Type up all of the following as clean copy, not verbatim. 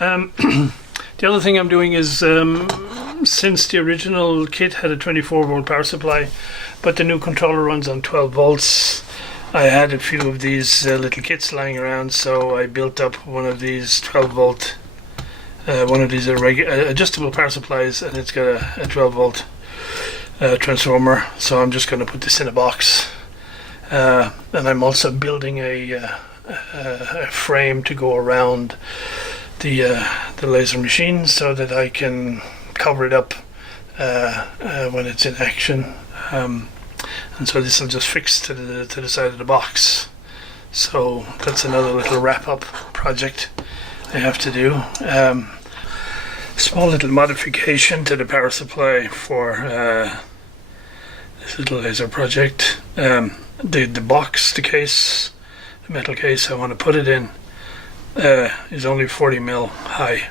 The other thing I'm doing is, since the original kit had a 24 volt power supply, but the new controller runs on 12 volts, I had a few of these little kits lying around, so I built up one of these 12 volt, one of these adjustable power supplies, and it's got a 12 volt transformer. So I'm just going to put this in a box, and I'm also building a frame to go around the laser machine so that I can cover it up when it's in action. And so this will just fix to the side of the box. So that's another little wrap-up project I have to do. Small little modification to the power supply for this little laser project. The box, the case, the metal case I want to put it in is only 40 mil high.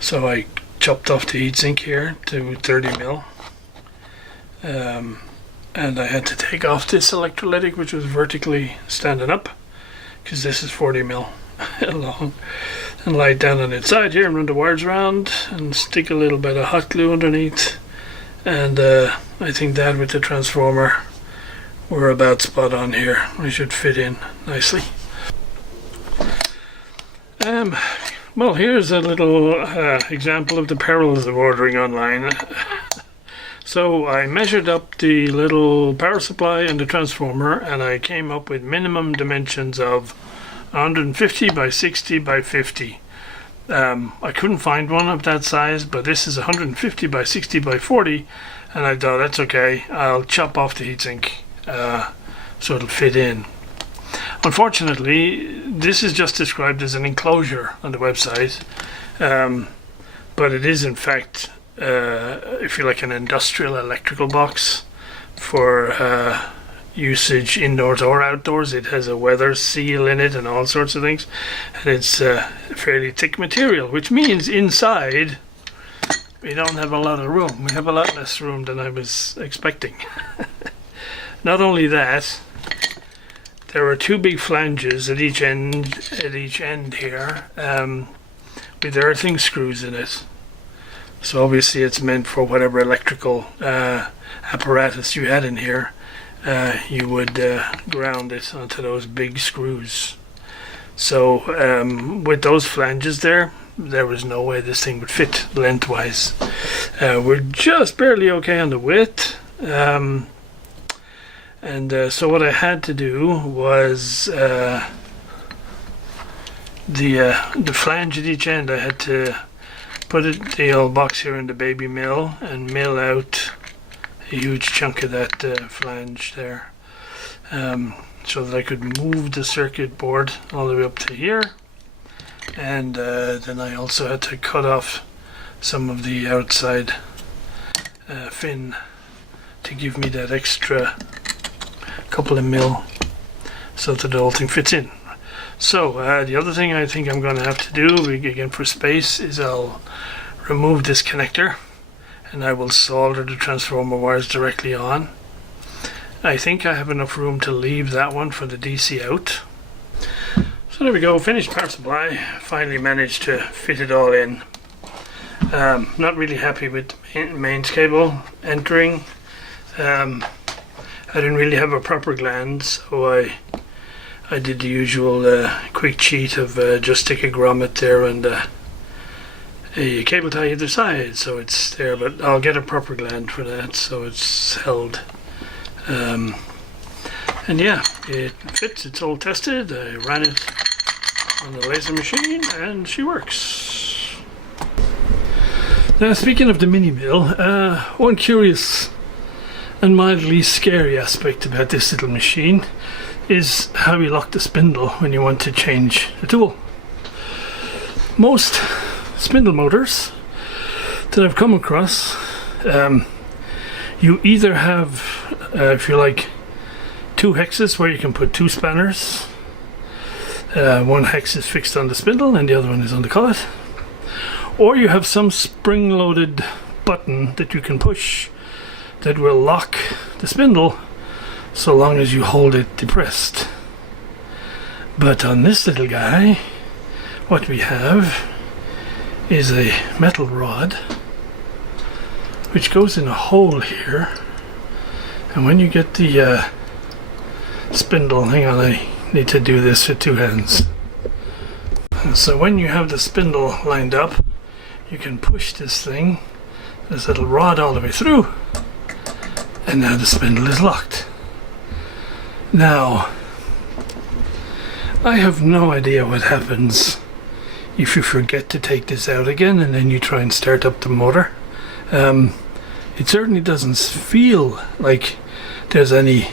So I chopped off the heatsink here to 30 mil. And I had to take off this electrolytic, which was vertically standing up, because this is 40 mil long, and lie it down on its side here and run the wires around and stick a little bit of hot glue underneath. And I think that with the transformer we're about spot on here. We should fit in nicely. Well, here's a little example of the perils of ordering online. So I measured up the little power supply and the transformer, and I came up with minimum dimensions of 150 by 60 by 50. I couldn't find one of that size, but this is 150 by 60 by 40, and I thought that's okay. I'll chop off the heatsink so it'll fit in. Unfortunately, this is just described as an enclosure on the website, but it is in fact, if you like, an industrial electrical box for usage indoors or outdoors. It has a weather seal in it and all sorts of things, and it's fairly thick material, which means inside we don't have a lot of room. We have a lot less room than I was expecting. Not only that, there are two big flanges at each end here, with earthing screws in it. So obviously it's meant for whatever electrical apparatus you had in here. You would ground it onto those big screws. So with those flanges there was no way this thing would fit lengthwise. We're just barely okay on the width. So what I had to do was the flange at each end, I had to put the old box here in the baby mill and mill out a huge chunk of that flange there, so that I could move the circuit board all the way up to here. And then I also had to cut off some of the outside fin to give me that extra couple of mil so that the whole thing fits in. So the other thing I think I'm going to have to do, again for space, is I'll remove this connector and I will solder the transformer wires directly on. I think I have enough room to leave that one for the DC out. So there we go, finished power supply. Finally managed to fit it all in. Not really happy with the mains cable entering. I didn't really have a proper gland, so I did the usual quick cheat of just stick a grommet there and a cable tie either side, so it's there. But I'll get a proper gland for that, so it's held. And yeah, it fits. It's all tested. I ran it on the laser machine, and she works. Now, speaking of the mini mill, one curious and mildly scary aspect about this little machine is how you lock the spindle when you want to change the tool. Most spindle motors that I've come across, you either have, if you like, two hexes where you can put two spanners. One hex is fixed on the spindle and the other one is on the collet. Or you have some spring-loaded button that you can push that will lock the spindle so long as you hold it depressed. But on this little guy, what we have is a metal rod which goes in a hole here, and when you get the spindle, hang on, I need to do this with two hands. And so when you have the spindle lined up, you can push this thing, this little rod, all the way through, and now the spindle is locked. Now, I have no idea what happens if you forget to take this out again and then you try and start up the motor. It certainly doesn't feel like there's any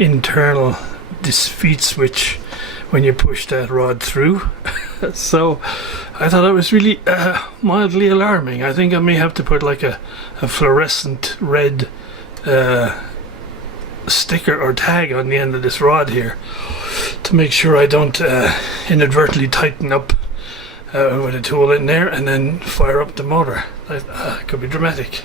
internal defeat switch when you push that rod through. So I thought it was really mildly alarming. I think I may have to put like a fluorescent red sticker or tag on the end of this rod here to make sure I don't inadvertently tighten up with a tool in there and then fire up the motor. It could be dramatic.